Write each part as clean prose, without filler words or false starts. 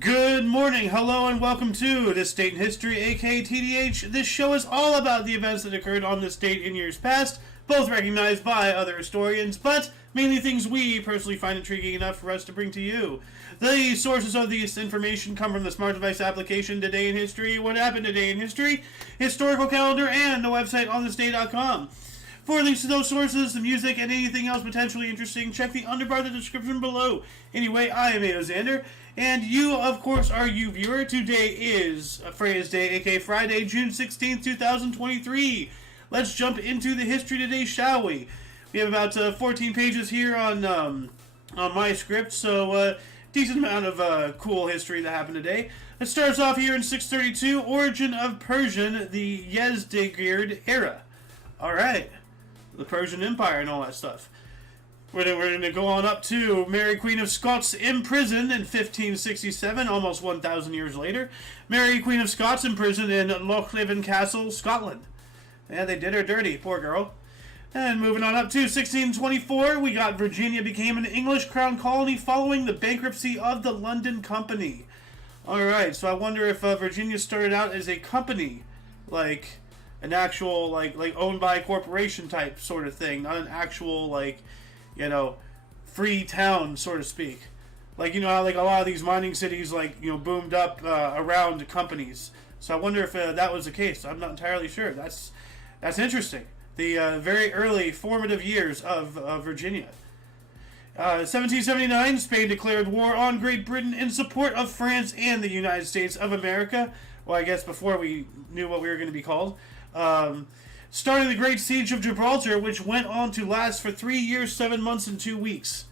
Good morning, hello, and welcome to This Date in History, aka TDH. This show is all about the events that occurred on this date in years past, both recognized by other historians, but mainly things we personally find intriguing enough for us to bring to you. The sources of this information come from the smart device application Today in History, What Happened Today in History, historical calendar, and the website onthisday.com. For links to those sources, the music, and anything else potentially interesting, check the underbar of the description below. Anyway, I am Xander, and you, of course, are you viewer. Today is Freya's Day, aka Friday, June 16th, 2023. Let's jump into the history today, shall we? We have about 14 pages here on my script, so decent amount of cool history that happened today. It starts off here in 632, origin of Persian, the Yezdegerd era. Alright. The Persian Empire and all that stuff. We're going to go on up to Mary Queen of Scots imprisoned in 1567, almost 1,000 years later. Mary Queen of Scots imprisoned in Lochleven Castle, Scotland. Yeah, they did her dirty, poor girl. And moving on up to 1624, we got Virginia became an English crown colony following the bankruptcy of the London Company. Alright, so I wonder if Virginia started out as a company, like an actual, like owned by a corporation type sort of thing, not an actual, free town, so to speak. Like, how, like, a lot of these mining cities, boomed up around companies. So I wonder if that was the case. I'm not entirely sure. That's interesting. The very early formative years of Virginia. 1779, Spain declared war on Great Britain in support of France and the United States of America. Well, I guess before we knew what we were going to be called. Starting the Great Siege of Gibraltar, which went on to last for 3 years, 7 months, and 2 weeks.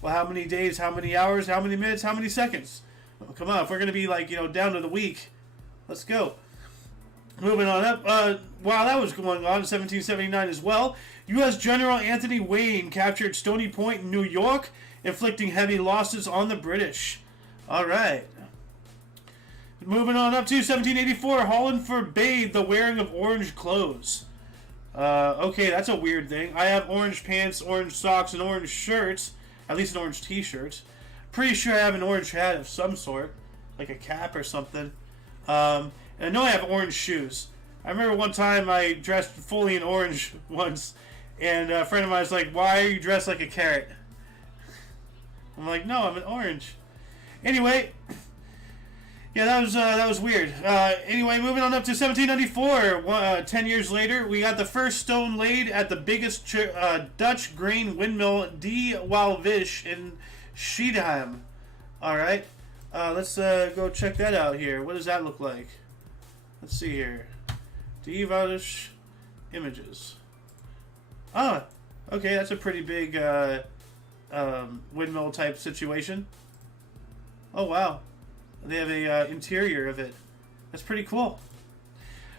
Well, how many days, how many hours, how many minutes, how many seconds? Well, come on, if we're going to be, down to the week, let's go. Moving on up, while that was going on in 1779 as well, U.S. General Anthony Wayne captured Stony Point in New York, inflicting heavy losses on the British. Alright. Moving on up to 1784, Holland forbade the wearing of orange clothes. Okay, that's a weird thing. I have orange pants, orange socks, and orange shirts. At least an orange t-shirt. Pretty sure I have an orange hat of some sort. Like a cap or something. And I know I have orange shoes. I remember one time I dressed fully in orange once. And a friend of mine was like, "Why are you dressed like a carrot?" I'm like, "No, I'm an orange." Anyway... Yeah, that was weird. Anyway, moving on up to 1794, 10 years later, we got the first stone laid at the biggest Dutch grain windmill, De Walvish, in Schiedam. Alright, let's go check that out here. What does that look like? Let's see here. De Walvish images. Ah, okay, that's a pretty big windmill type situation. Oh, wow. They have a interior of it. That's pretty cool.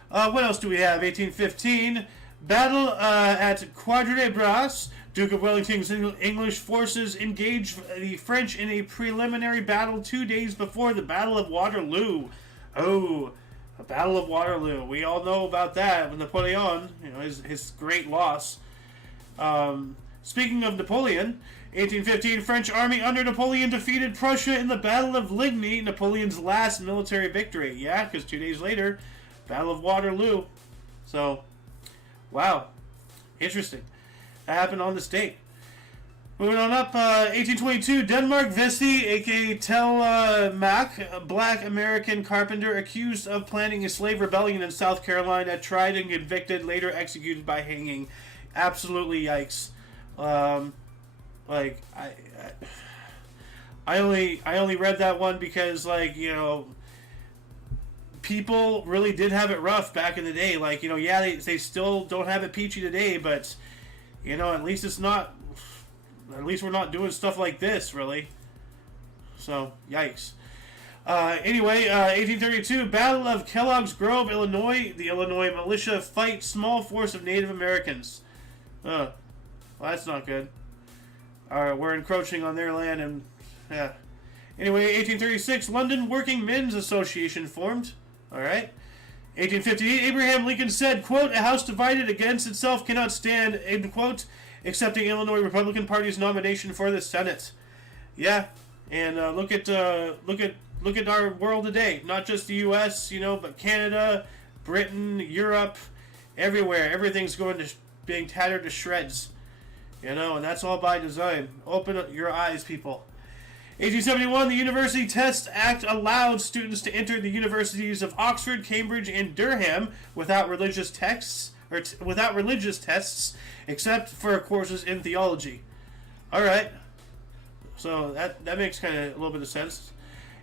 What else do we have? 1815. Battle at Quatre Bras. Duke of Wellington's English forces engaged the French in a preliminary battle 2 days before the Battle of Waterloo. Oh, the Battle of Waterloo. We all know about that. Napoleon, his great loss. Speaking of Napoleon, 1815, French army under Napoleon defeated Prussia in the Battle of Ligny, Napoleon's last military victory. Yeah, because 2 days later, Battle of Waterloo. So, wow. Interesting. That happened on this date. Moving on up, 1822, Denmark Vesey, a.k.a. Tel Mac, a black American carpenter accused of planning a slave rebellion in South Carolina, tried and convicted, later executed by hanging. Absolutely yikes. I only read that one because, people really did have it rough back in the day. They still don't have it peachy today, but, at least it's not, at least we're not doing stuff like this, really. So, yikes. Anyway, 1832, Battle of Kellogg's Grove, Illinois. The Illinois militia fight small force of Native Americans. Well, that's not good. Alright, we're encroaching on their land and... yeah. Anyway, 1836, London Working Men's Association formed. Alright. 1858, Abraham Lincoln said, quote, "A house divided against itself cannot stand," end quote, accepting Illinois Republican Party's nomination for the Senate. Yeah, and look at look at our world today. Not just the U.S., but Canada, Britain, Europe, everywhere. Everything's being tattered to shreds. And that's all by design. Open up your eyes, people. 1871, the University Test Act allowed students to enter the universities of Oxford, Cambridge, and Durham without religious texts without religious tests, except for courses in theology. All right, so that makes kind of a little bit of sense.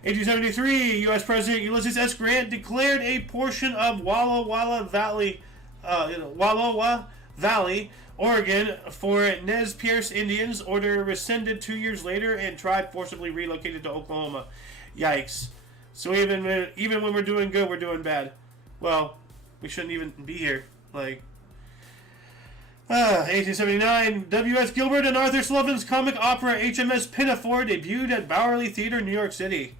1873, U.S. President Ulysses S. Grant declared a portion of Wallowa Valley, Oregon, for Nez Perce Indians. Order rescinded 2 years later, and tribe forcibly relocated to Oklahoma. Yikes! So even when we're doing good, we're doing bad. Well, we shouldn't even be here. 1879, W.S. Gilbert and Arthur Sullivan's comic opera HMS Pinafore debuted at Bowery Theater, New York City.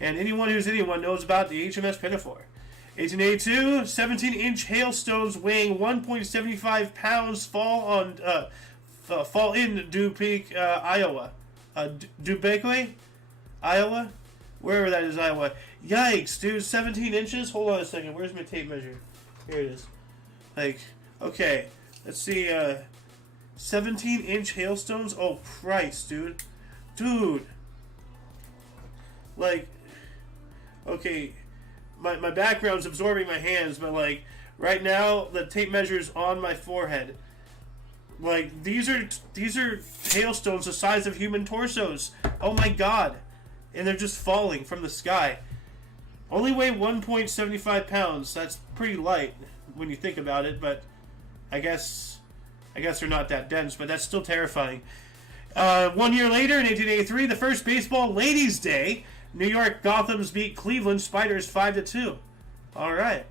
And anyone who's anyone knows about the HMS Pinafore. 1882, 17-inch hailstones weighing 1.75 pounds fall in Dubuque, Iowa. Dubuque, Iowa? Wherever that is, Iowa. Yikes, dude, 17 inches? Hold on a second, where's my tape measure? Here it is. Okay, let's see, 17-inch hailstones? Oh, Christ, dude. Dude. Okay, my background's absorbing my hands, but, right now, the tape measure's on my forehead. These are hailstones the size of human torsos. Oh, my God. And they're just falling from the sky. Only weigh 1.75 pounds. That's pretty light when you think about it, but I guess they're not that dense, but that's still terrifying. 1 year later, in 1883, the first baseball ladies' day, New York Gothams beat Cleveland Spiders 5-2. All right.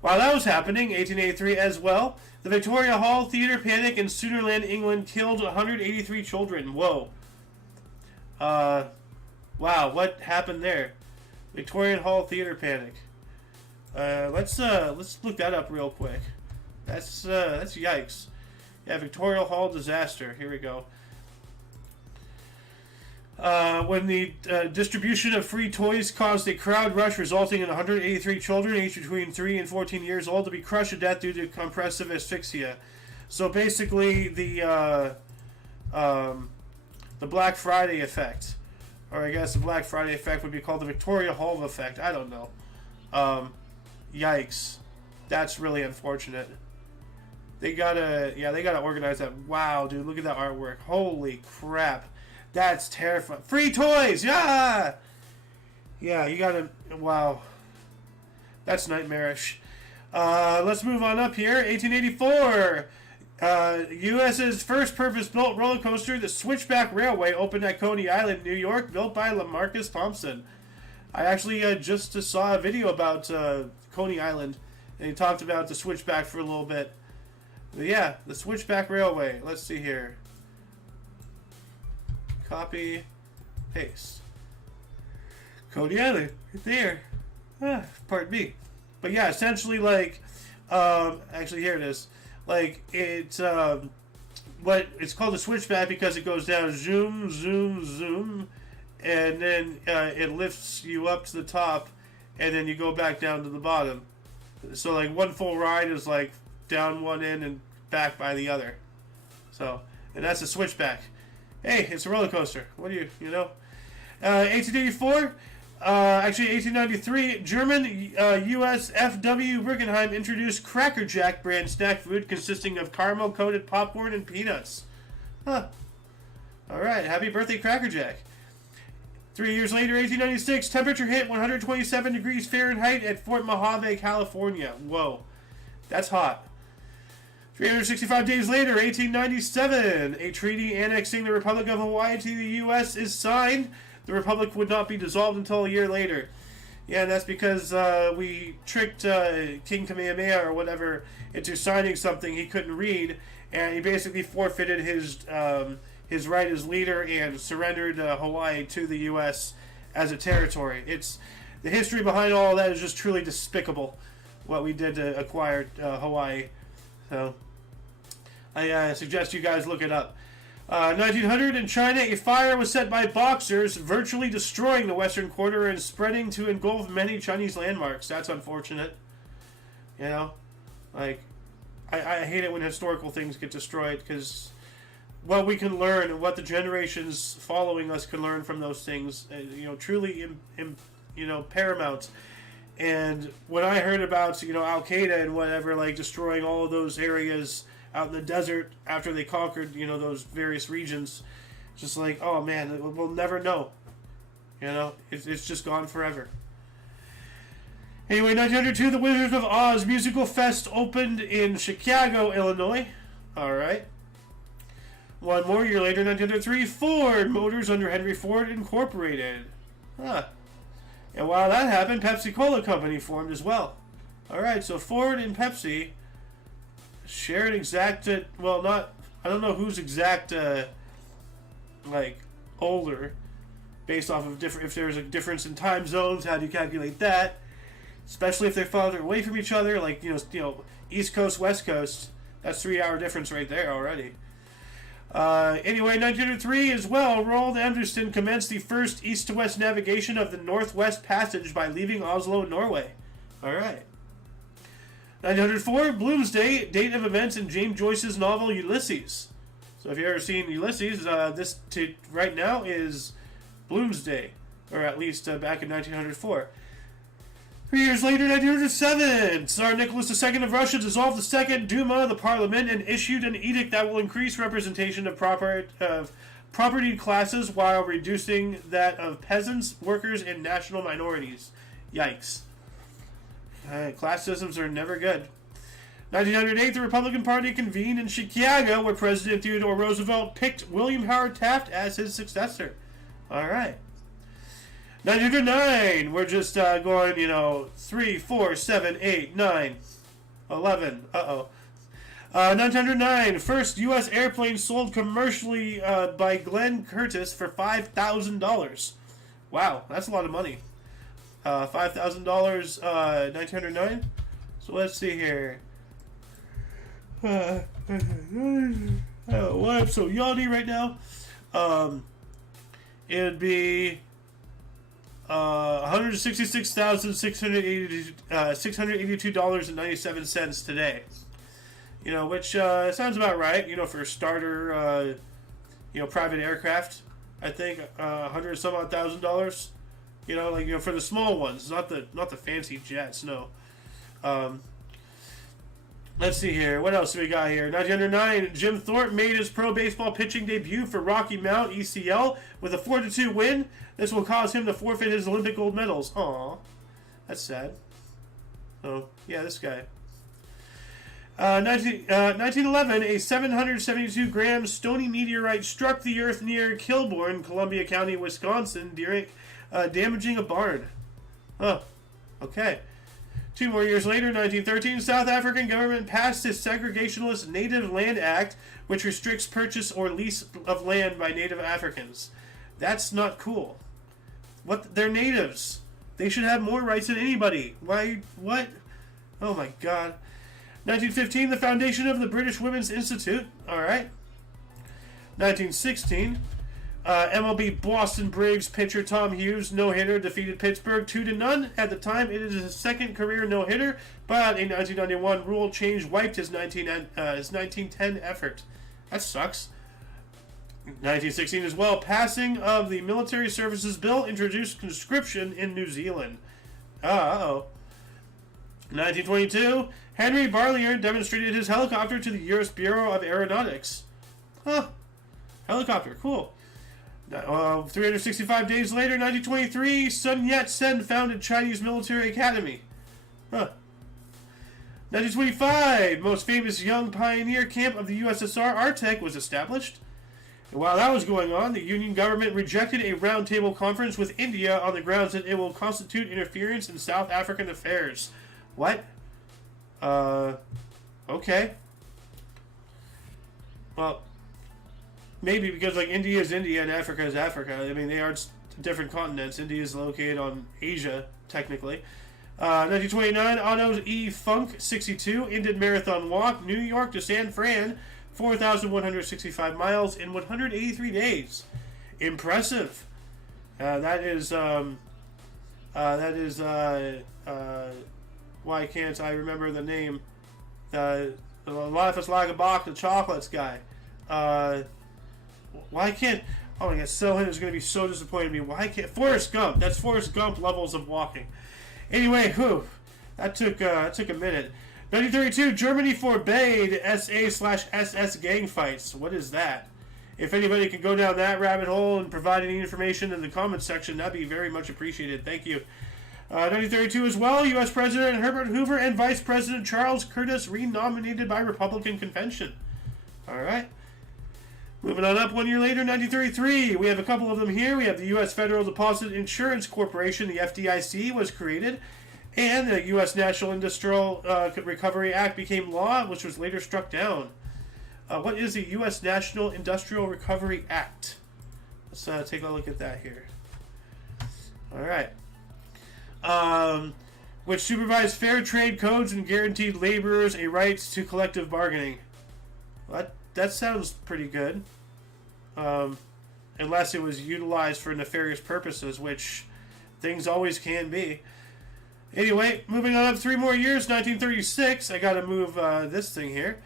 While that was happening, 1883 as well, the Victoria Hall theater panic in Suderland, England, killed 183 children. Whoa. Wow, what happened there? Victorian Hall theater panic. Let's look that up real quick. That's yikes. Yeah, Victoria Hall disaster. Here we go. When the distribution of free toys caused a crowd rush, resulting in 183 children aged between 3 and 14 years old to be crushed to death due to compressive asphyxia. So basically, the Black Friday effect, or I guess the Black Friday effect would be called the Victoria Hall effect. I don't know. Yikes, that's really unfortunate. They gotta organize that. Wow, dude, look at that artwork. Holy crap. That's terrifying. Free toys! Yeah! Yeah, you gotta... Wow. That's nightmarish. Let's move on up here. 1884. U.S.'s first purpose-built roller coaster, the Switchback Railway, opened at Coney Island, New York, built by Lamarcus Thompson. I actually just saw a video about Coney Island, and he talked about the Switchback for a little bit. But yeah, the Switchback Railway. Let's see here. Copy, paste. Coney Island, right there. Pardon me. But yeah, essentially, actually here it is. It's it's called a switchback because it goes down zoom, zoom, zoom, and then it lifts you up to the top, and then you go back down to the bottom. So one full ride is down one end and back by the other. So, and that's a switchback. Hey, it's a roller coaster. What do you know? 1884, actually 1893, German U.S. F.W. Rickenheim introduced Cracker Jack brand snack food consisting of caramel-coated popcorn and peanuts. Huh. All right, happy birthday, Cracker Jack. 3 years later, 1896, temperature hit 127 degrees Fahrenheit at Fort Mojave, California. Whoa, that's hot. 365 days later, 1897, a treaty annexing the Republic of Hawaii to the U.S. is signed. The Republic would not be dissolved until a year later. Yeah, that's because we tricked King Kamehameha or whatever into signing something he couldn't read, and he basically forfeited his right as leader and surrendered Hawaii to the U.S. as a territory. It's the history behind all of that is just truly despicable, what we did to acquire Hawaii. So I suggest you guys look it up. 1900 in China, a fire was set by boxers, virtually destroying the western quarter and spreading to engulf many Chinese landmarks. That's unfortunate. You know, like, I hate it when historical things get destroyed, because what we can learn and what the generations following us can learn from those things, truly, paramount. And when I heard about, Al Qaeda and whatever, like, destroying all of those areas out in the desert after they conquered, those various regions, just like, oh man, we'll never know. It's just gone forever. Anyway, 1902, the Wizard of Oz Musical Fest opened in Chicago, Illinois. Alright. One more year later, 1903, Ford Motors under Henry Ford Incorporated. Huh. And while that happened, Pepsi-Cola Company formed as well. Alright, so Ford and Pepsi shared exact, I don't know who's exact, older, based off of if there's a difference in time zones, how do you calculate that? Especially if they're farther away from each other, like, East Coast, West Coast, that's 3-hour difference right there already. Anyway, 1903 as well, Roald Amundsen commenced the first east to west navigation of the Northwest Passage by leaving Oslo, Norway. Alright. 1904, Bloomsday, date of events in James Joyce's novel Ulysses. So if you've ever seen Ulysses, this right now is Bloomsday, or at least back in 1904. 3 years later, 1907, Tsar Nicholas II of Russia dissolved the Second Duma of the Parliament and issued an edict that will increase representation of property classes while reducing that of peasants, workers, and national minorities. Yikes. Class systems are never good. 1908, the Republican Party convened in Chicago, where President Theodore Roosevelt picked William Howard Taft as his successor. Alright. 1909, we're just going, 3, 4, 7, 8, 9, 11. 1909, first U.S. airplane sold commercially by Glenn Curtiss for $5,000. Wow, that's a lot of money. $5,000, 1909. So let's see here. Oh, why I'm so yawny right now. It'd be $166,682.97 today. Which sounds about right. For a starter, private aircraft. I think $100 some odd thousand. For the small ones, not the fancy jets. No. Let's see here. What else do we got here? 1909, Jim Thorpe made his pro baseball pitching debut for Rocky Mount ECL with a 4-2 win. This will cause him to forfeit his Olympic gold medals. Aww. That's sad. Oh, yeah, this guy. 1911, a 772-gram stony meteorite struck the Earth near Kilbourne, Columbia County, Wisconsin, damaging a barn. Oh, okay. 2 more years later, 1913, South African government passed its segregationist Native Land Act, which restricts purchase or lease of land by Native Africans. That's not cool. They're natives. They should have more rights than anybody. Why? What? Oh my God. 1915, the foundation of the British Women's Institute. Alright. 1916, MLB Boston Braves pitcher Tom Hughes, no-hitter, defeated Pittsburgh 2-0. At the time, it is his second career no-hitter, but a 1991 rule change wiped his 1910 effort. That sucks. 1916 as well, passing of the Military Services Bill introduced conscription in New Zealand. 1922, Henry Barlier demonstrated his helicopter to the U.S. Bureau of Aeronautics. Huh. Helicopter, cool. 365 days later, 1923, Sun Yat-sen founded Chinese Military Academy. Huh. 1925, most famous young pioneer camp of the USSR, Artek, was established. And while that was going on, the Union government rejected a roundtable conference with India on the grounds that it will constitute interference in South African affairs. What? Okay. Well, maybe because, India is India and Africa is Africa. I mean, they are different continents. India is located on Asia, technically. 1929, Otto E. Funk, 62, ended marathon walk, New York to San Fran, 4,165 miles in 183 days. Impressive. Why can't I remember the name? Life is like a box of chocolates guy. Why can't... Oh my god, Sohan is going to be so disappointed in me. Why can't... Forrest Gump. That's Forrest Gump levels of walking. Anyway, that took a minute. 1932, Germany forbade SA/SS gang fights. What is that? If anybody can go down that rabbit hole and provide any information in the comments section, that'd be very much appreciated. Thank you. 1932 as well, U.S. President Herbert Hoover and Vice President Charles Curtis renominated by Republican convention. All right. Moving on up 1 year later, 1933. We have a couple of them here. We have the U.S. Federal Deposit Insurance Corporation, the FDIC, was created. And the U.S. National Industrial Recovery Act became law, which was later struck down. What is the U.S. National Industrial Recovery Act? Let's take a look at that here. All right. Which supervised fair trade codes and guaranteed laborers a right to collective bargaining. That sounds pretty good. Unless it was utilized for nefarious purposes, which things always can be. Anyway, moving on up 3 more years, 1936. I gotta move this thing here.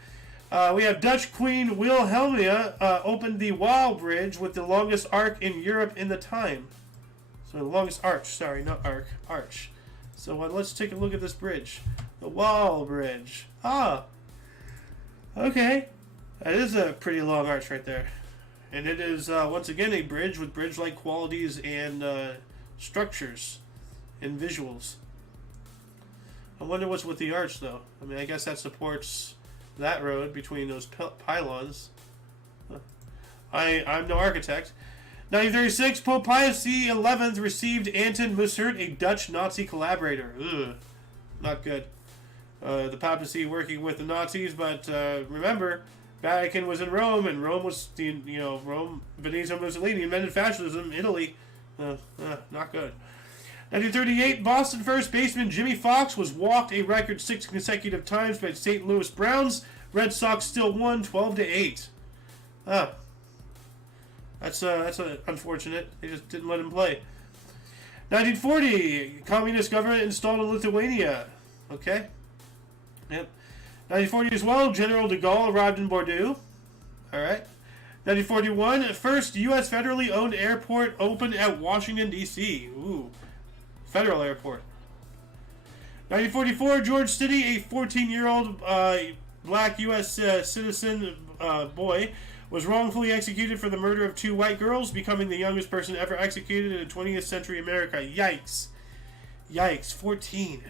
We have Dutch Queen Wilhelmina opened the Waal Bridge with the longest arc in Europe in the time. So the longest arch, sorry, not arc, arch. So let's take a look at this bridge. The Waal Bridge. Ah, okay. That is a pretty long arch right there. And it is, once again, a bridge with bridge-like qualities and structures and visuals. I wonder what's with the arch, though. I mean, I guess that supports that road between those pylons. I'm no architect. 1936, Pope Pius XI received Anton Mussert, a Dutch Nazi collaborator. Ugh, not good. The papacy working with the Nazis, but remember, Vatican was in Rome, and Rome was Rome. Benito Mussolini invented fascism. Italy, not good. 1938, Boston first baseman Jimmy Fox was walked a record 6 consecutive times by St. Louis Browns. Red Sox still won 12-8. That's unfortunate. They just didn't let him play. 1940, communist government installed in Lithuania. Okay. Yep. 1940 as well, General de Gaulle arrived in Bordeaux. All right. 1941, first U.S. federally owned airport opened at Washington, D.C. Ooh. Federal airport. 1944, George City, a 14-year-old black U.S. Citizen boy, was wrongfully executed for the murder of 2 white girls, becoming the youngest person ever executed in 20th century America. Yikes. Yikes. 14.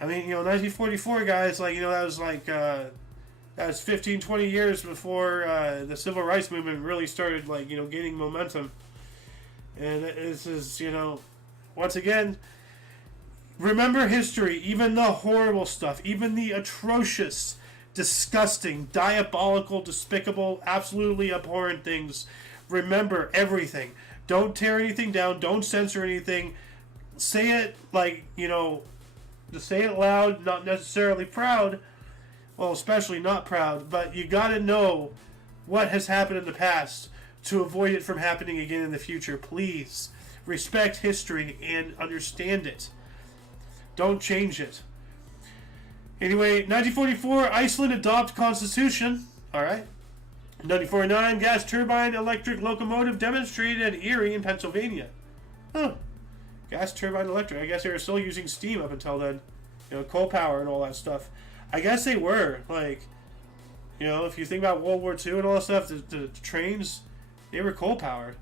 I mean, 1944, guys, that was 15, 20 years before the civil rights movement really started, gaining momentum. And this is, once again, remember history, even the horrible stuff, even the atrocious, disgusting, diabolical, despicable, absolutely abhorrent things. Remember everything. Don't tear anything down. Don't censor anything. Say it to say it loud, not necessarily proud. Well, especially not proud, but you gotta know what has happened in the past to avoid it from happening again in the future. Please respect history and understand it. Don't change it. Anyway, 1944, Iceland adopt constitution. All right. 1949, gas turbine electric locomotive demonstrated at Erie in Pennsylvania. Huh. Gas turbine electric. I guess they were still using steam up until then. Coal power and all that stuff. I guess they were. If you think about World War II and all that stuff, the trains, they were coal powered.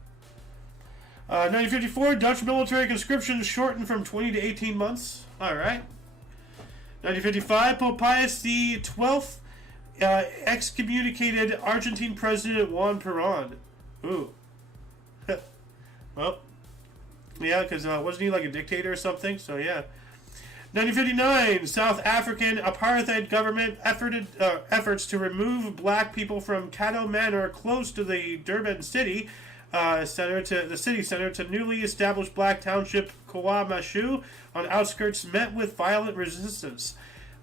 1954, Dutch military conscription shortened from 20 to 18 months. All right. 1955, Pope Pius XII excommunicated Argentine President Juan Perón. Ooh. Well, yeah, because wasn't he like a dictator or something? So, yeah. 1959, South African apartheid government efforts to remove black people from Caddo Manor close to the Durban city center to newly established black township KwaMashu on outskirts met with violent resistance.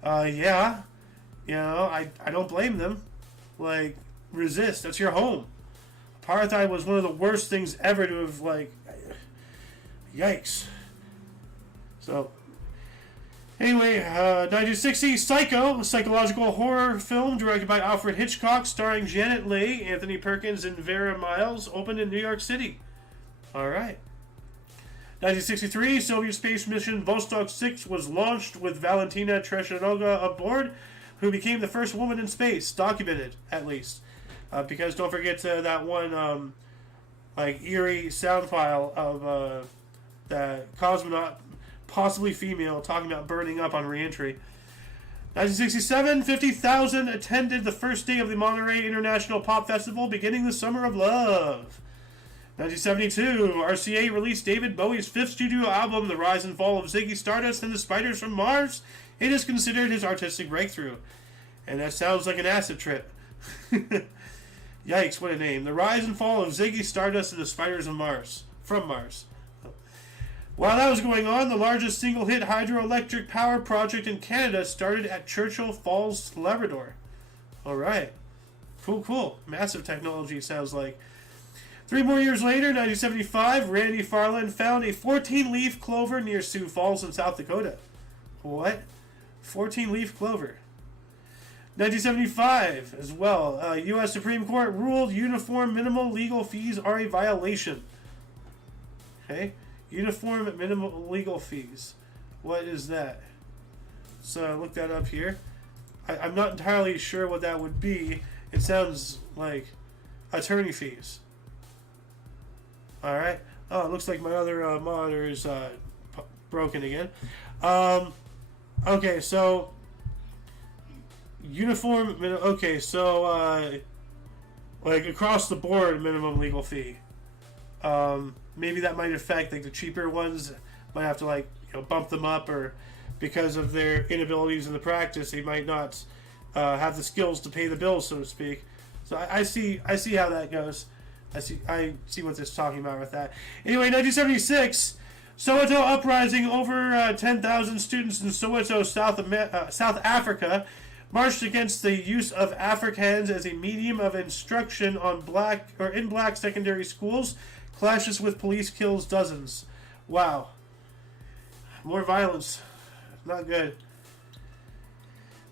I don't blame them. like, resist. That's your home. Apartheid was one of the worst things ever to have, like, yikes. So, anyway, 1960, Psycho, a psychological horror film directed by Alfred Hitchcock, starring Janet Leigh, Anthony Perkins, and Vera Miles, opened in New York City. All right. 1963, Soviet space mission Vostok 6 was launched with Valentina Tereshkova aboard, who became the first woman in space, documented, at least. Because don't forget that one, like, eerie sound file of that cosmonaut, possibly female, talking about burning up on re-entry. 1967, 50,000 attended the first day of the Monterey International Pop Festival, beginning the Summer of Love. 1972, RCA released David Bowie's fifth studio album, The Rise and Fall of Ziggy Stardust and the Spiders from Mars. It is considered his artistic breakthrough. And that sounds like an acid trip. Yikes, what a name. The Rise and Fall of Ziggy Stardust and the Spiders from Mars. While that was going on, the largest single-hit hydroelectric power project in Canada started at Churchill Falls, Labrador. Alright. Cool. Massive technology, sounds like. 3 more years later, 1975, Randy Farland found a 14-leaf clover near Sioux Falls in South Dakota. What? 14-leaf clover. 1975 as well. U.S. Supreme Court ruled uniform minimal legal fees are a violation. Okay? Uniform minimal legal fees. What is that? So look that up here. I'm not entirely sure what that would be. It sounds like attorney fees. Alright. Oh, it looks like my other monitor is broken again. Okay, so uniform. Okay, so like across the board minimum legal fee. Maybe that might affect like the cheaper ones. Might have to like bump them up, or because of their inabilities in the practice, they might not have the skills to pay the bills, so to speak. So I see how that goes. I see what this is talking about with that. Anyway, 1976, Soweto uprising. Over 10,000 students in Soweto, South Africa, marched against the use of Afrikaans as a medium of instruction on in black secondary schools. Clashes with police kills dozens. Wow. More violence. Not good.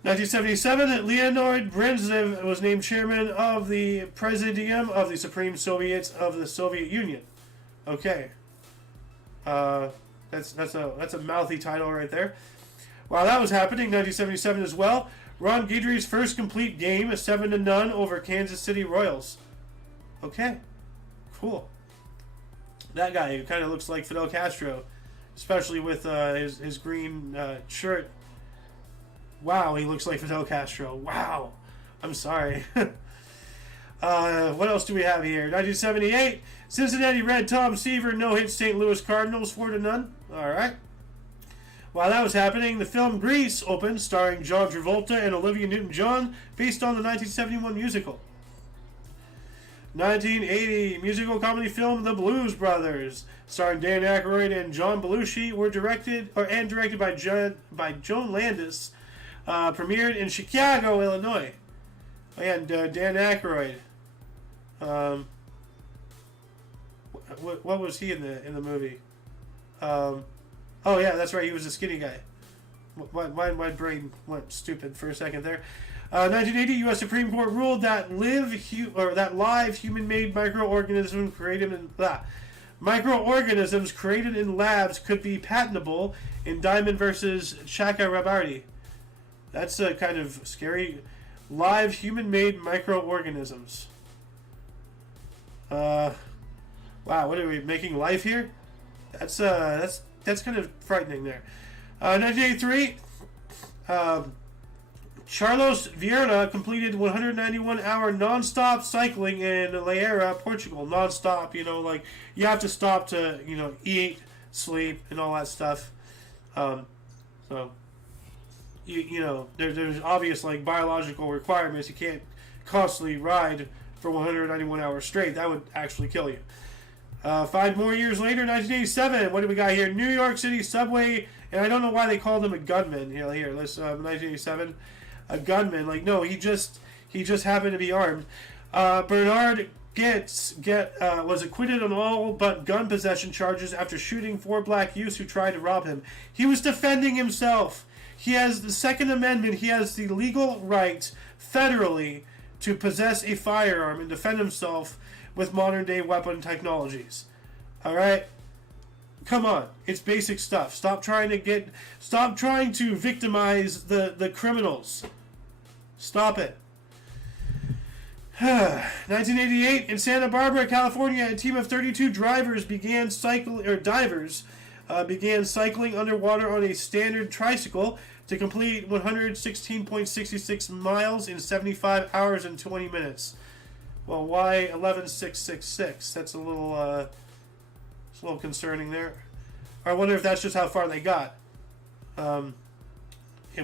1977, Leonid Brezhnev was named chairman of the Presidium of the Supreme Soviets of the Soviet Union. Okay. That's a mouthy title right there. While that was happening, 1977 as well, Ron Guidry's first complete game, a 7-0 over Kansas City Royals. Okay. Cool. That guy, who kind of looks like Fidel Castro, especially with his green shirt. Wow, he looks like Fidel Castro. Wow. I'm sorry. What else do we have here? 1978, Cincinnati Red Tom Seaver no-hit St. Louis Cardinals 4-0. All right. While that was happening, the film Grease opened, starring John Travolta and Olivia Newton-John, based on the 1971 musical. 1980, musical comedy film The Blues Brothers, starring Dan Aykroyd and John Belushi, directed by Joan Landis. Premiered in Chicago, Illinois. And Dan Aykroyd. What was he in the movie? Oh yeah, that's right. He was a skinny guy. My brain went stupid for a second there. 1980, U.S. Supreme Court ruled that live human-made microorganisms created in labs could be patentable in Diamond versus Chakrabarty. That's kind of scary. Live human-made microorganisms. Wow, what are we making life here? That's kind of frightening there. 1983, Carlos Vieira completed 191-hour non-stop cycling in Leiria, Portugal. Non-stop, like you have to stop to eat, sleep, and all that stuff. So. There's obvious biological requirements. You can't constantly ride for 191 hours straight. That would actually kill you. 5 more years later, 1987. What do we got here? New York City subway, and I don't know why they called him a gunman. Here, let's 1987. A gunman. No, he He just happened to be armed. Bernard was acquitted on all but gun possession charges after shooting 4 black youths who tried to rob him. He was defending himself. He has the Second Amendment. He has the legal right, federally, to possess a firearm and defend himself with modern-day weapon technologies. All right? Come on. It's basic stuff. Stop trying to victimize the criminals. Stop it. 1988, in Santa Barbara, California, a team of 32 divers began cycling underwater on a standard tricycle to complete 116.66 miles in 75 hours and 20 minutes. Well, why 11.666? That's a little concerning there. I wonder if that's just how far they got.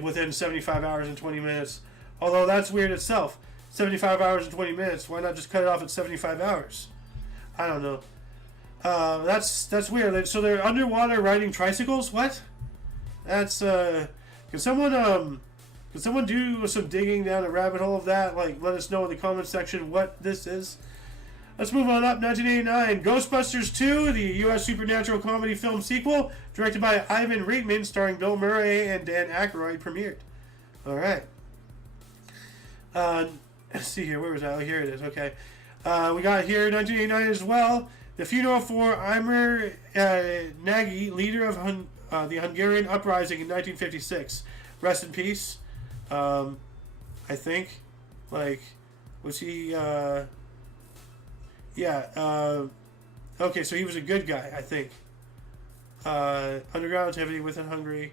Within 75 hours and 20 minutes. Although that's weird itself. 75 hours and 20 minutes. Why not just cut it off at 75 hours? I don't know. That's weird. So they're underwater riding tricycles? What? That's Can someone do some digging down the rabbit hole of that? Like, let us know in the comment section what this is. Let's move on up. 1989, Ghostbusters 2, the U.S. supernatural comedy film sequel, directed by Ivan Reitman, starring Bill Murray and Dan Aykroyd, premiered. All right. Let's see here. Where was that? Oh, here it is. Okay. We got here 1989 as well. The funeral for Imre Nagy, leader of the Hungarian uprising in 1956. Rest in peace. I think. Like, was he? Yeah. Okay, so he was a good guy, I think. Underground activity within Hungary.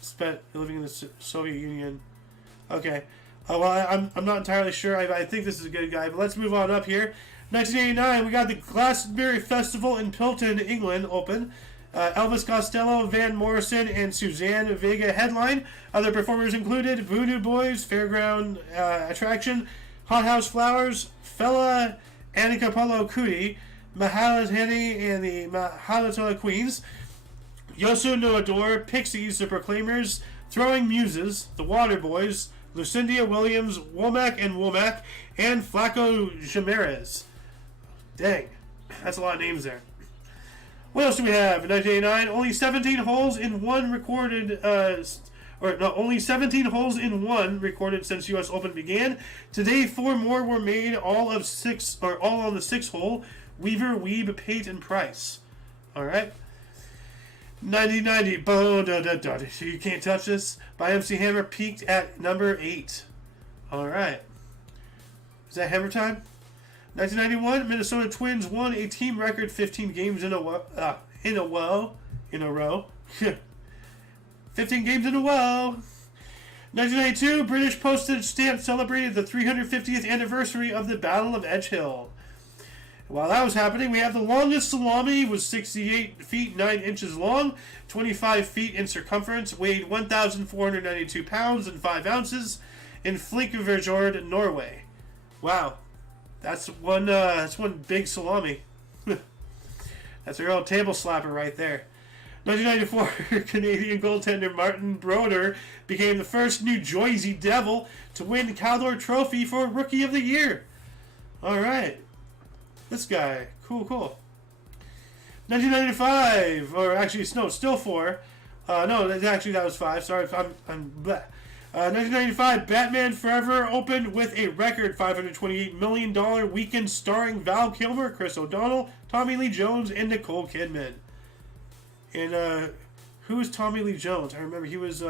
Spent living in the Soviet Union. Okay. Well, I'm not entirely sure. I think this is a good guy, but let's move on up here. 1989, we got the Glastonbury Festival in Pilton, England, open. Elvis Costello, Van Morrison, and Suzanne Vega headline. Other performers included Voodoo Boys, Fairground Attraction, Hot House Flowers, Fela Anikapolo Kuti, Mahalatani and the Mahalatala Queens, Yosu no Adore, Pixies, The Proclaimers, Throwing Muses, The Water Boys, Lucinda Williams, Womack and Womack, and Flaco Jimenez. Dang, that's a lot of names there. What else do we have? In 1989, only 17 holes in one recorded, only 17 holes in one recorded since U.S. Open began. Today, 4 more were made, all on the 6th hole. Weaver, Weeb, Pate, and Price. All right. 1990, You Can't Touch This by MC Hammer peaked at number 8. All right. Is that Hammer time? 1991, Minnesota Twins won a team record 15 games in a row. 15 games in a row. 1992, British postage stamp celebrated the 350th anniversary of the Battle of Edge Hill. While that was happening, we have the longest salami, was 68 feet 9 inches long, 25 feet in circumference, weighed 1,492 pounds and 5 ounces, in Flinkefjord, Norway. Wow, that's one big salami. That's a real table slapper right there. 1994, Canadian goaltender Martin Brodeur became the first New Jersey Devil to win the Calder Trophy for Rookie of the Year. All right. This guy. Cool. 1995, or actually, no, still 4. No, that was 5. Sorry, I'm bleh. 1995, Batman Forever opened with a record $528 million weekend starring Val Kilmer, Chris O'Donnell, Tommy Lee Jones, and Nicole Kidman. And who was Tommy Lee Jones? I remember he was,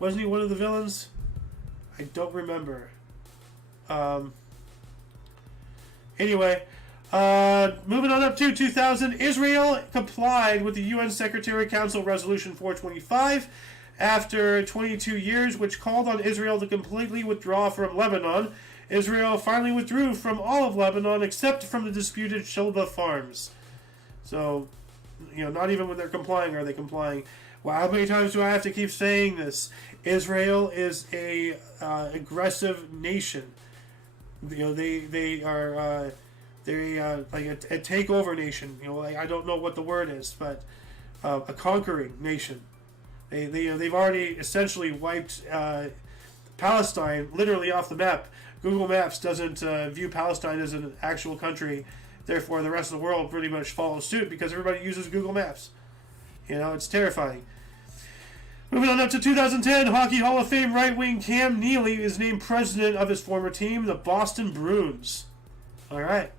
wasn't he one of the villains? I don't remember. Anyway, moving on up to 2000, Israel complied with the UN Secretary Council Resolution 425 after 22 years, which called on Israel to completely withdraw from Lebanon. Israel finally withdrew from all of Lebanon except from the disputed Shilba farms. So, not even when they're complying are they complying. Well, how many times do I have to keep saying this? Israel is a aggressive nation. They are like a takeover nation. I don't know what the word is, but a conquering nation. They've already essentially wiped Palestine literally off the map. Google Maps doesn't view Palestine as an actual country. Therefore, the rest of the world pretty much follows suit because everybody uses Google Maps. You know, it's terrifying. Moving on up to 2010, Hockey Hall of Fame right wing Cam Neely is named president of his former team, the Boston Bruins. All right.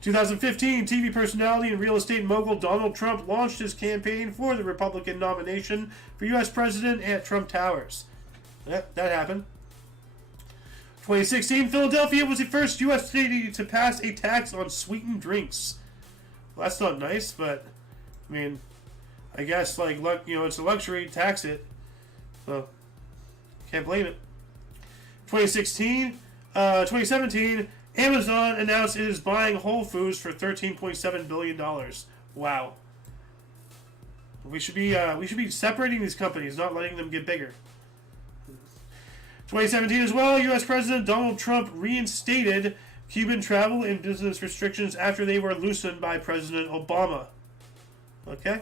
2015, TV personality and real estate mogul Donald Trump launched his campaign for the Republican nomination for U.S. president at Trump Towers. Yep, that happened. 2016, Philadelphia was the first U.S. city to pass a tax on sweetened drinks. Well, that's not nice, but, I mean, I guess, like, it's a luxury, tax it. So, can't blame it. 2017, Amazon announced it is buying Whole Foods for $13.7 billion. Wow. We should be separating these companies, not letting them get bigger. 2017 as well, U.S. President Donald Trump reinstated Cuban travel and business restrictions after they were loosened by President Obama. Okay.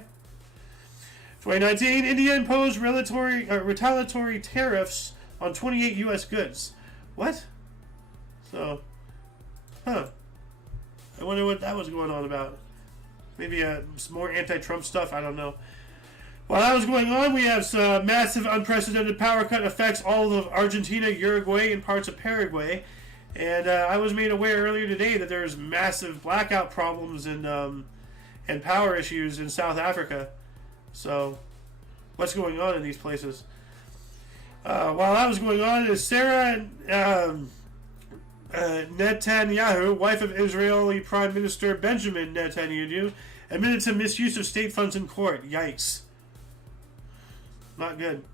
2019, India imposed retaliatory tariffs on 28 U.S. goods. What? So, I wonder what that was going on about. Maybe some more anti-Trump stuff, I don't know. While that was going on, we have some massive unprecedented power cut affects all of Argentina, Uruguay, and parts of Paraguay. And I was made aware earlier today that there's massive blackout problems and power issues in South Africa. So, what's going on in these places? While that was going on, is Sarah Netanyahu, wife of Israeli Prime Minister Benjamin Netanyahu, admitted to misuse of state funds in court. Yikes. Not good.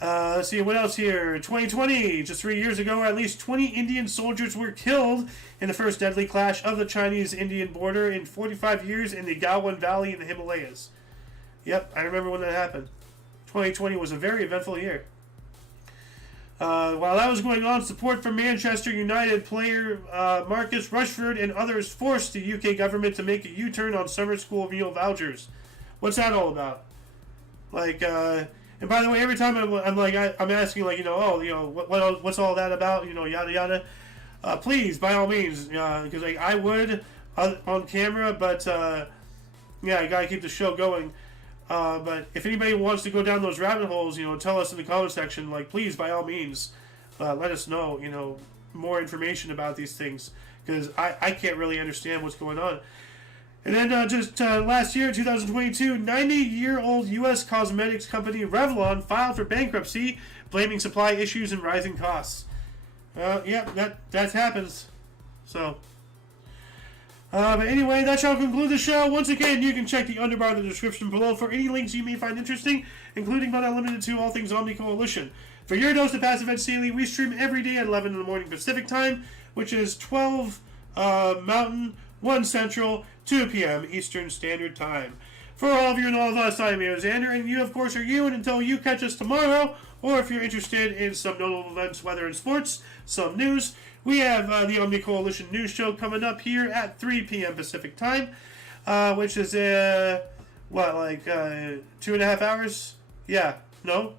Let's see, what else here? 2020, just 3 years ago, at least 20 Indian soldiers were killed in the first deadly clash of the Chinese-Indian border in 45 years in the Galwan Valley in the Himalayas. Yep, I remember when that happened. 2020 was a very eventful year. While that was going on, support for Manchester United player Marcus Rashford and others forced the UK government to make a U-turn on summer school meal vouchers. What's that all about? Like, and by the way, every time I'm asking, like, what's all that about? Yada yada. Please, by all means, because I would on camera, but I gotta keep the show going. But if anybody wants to go down those rabbit holes, tell us in the comment section. Like, please, by all means, let us know, more information about these things, because I can't really understand what's going on. And then just last year, 2022, 90-year-old U.S. cosmetics company Revlon filed for bankruptcy, blaming supply issues and rising costs. That happens. So, but anyway, that shall conclude the show. Once again, you can check the underbar in the description below for any links you may find interesting, including but not limited to all things Omni Coalition. For your dose of Passive Edge Daily, we stream every day at 11 in the morning Pacific time, which is 12 Mountain, 1 Central, 2 p.m. Eastern Standard Time. For all of you and all of us, I'm Xander, and you, of course, are you. And until you catch us tomorrow, or if you're interested in some notable events, whether in sports, some news, we have the Omni Coalition News Show coming up here at 3 p.m. Pacific Time, which is, 2.5 hours? Yeah, no?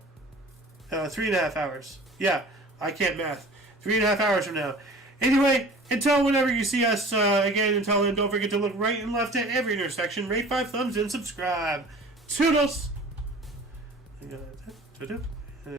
3.5 hours. Yeah, I can't math. 3.5 hours from now. Anyway, until whenever you see us again, until then, don't forget to look right and left at every intersection, rate 5 thumbs, and subscribe. Toodles!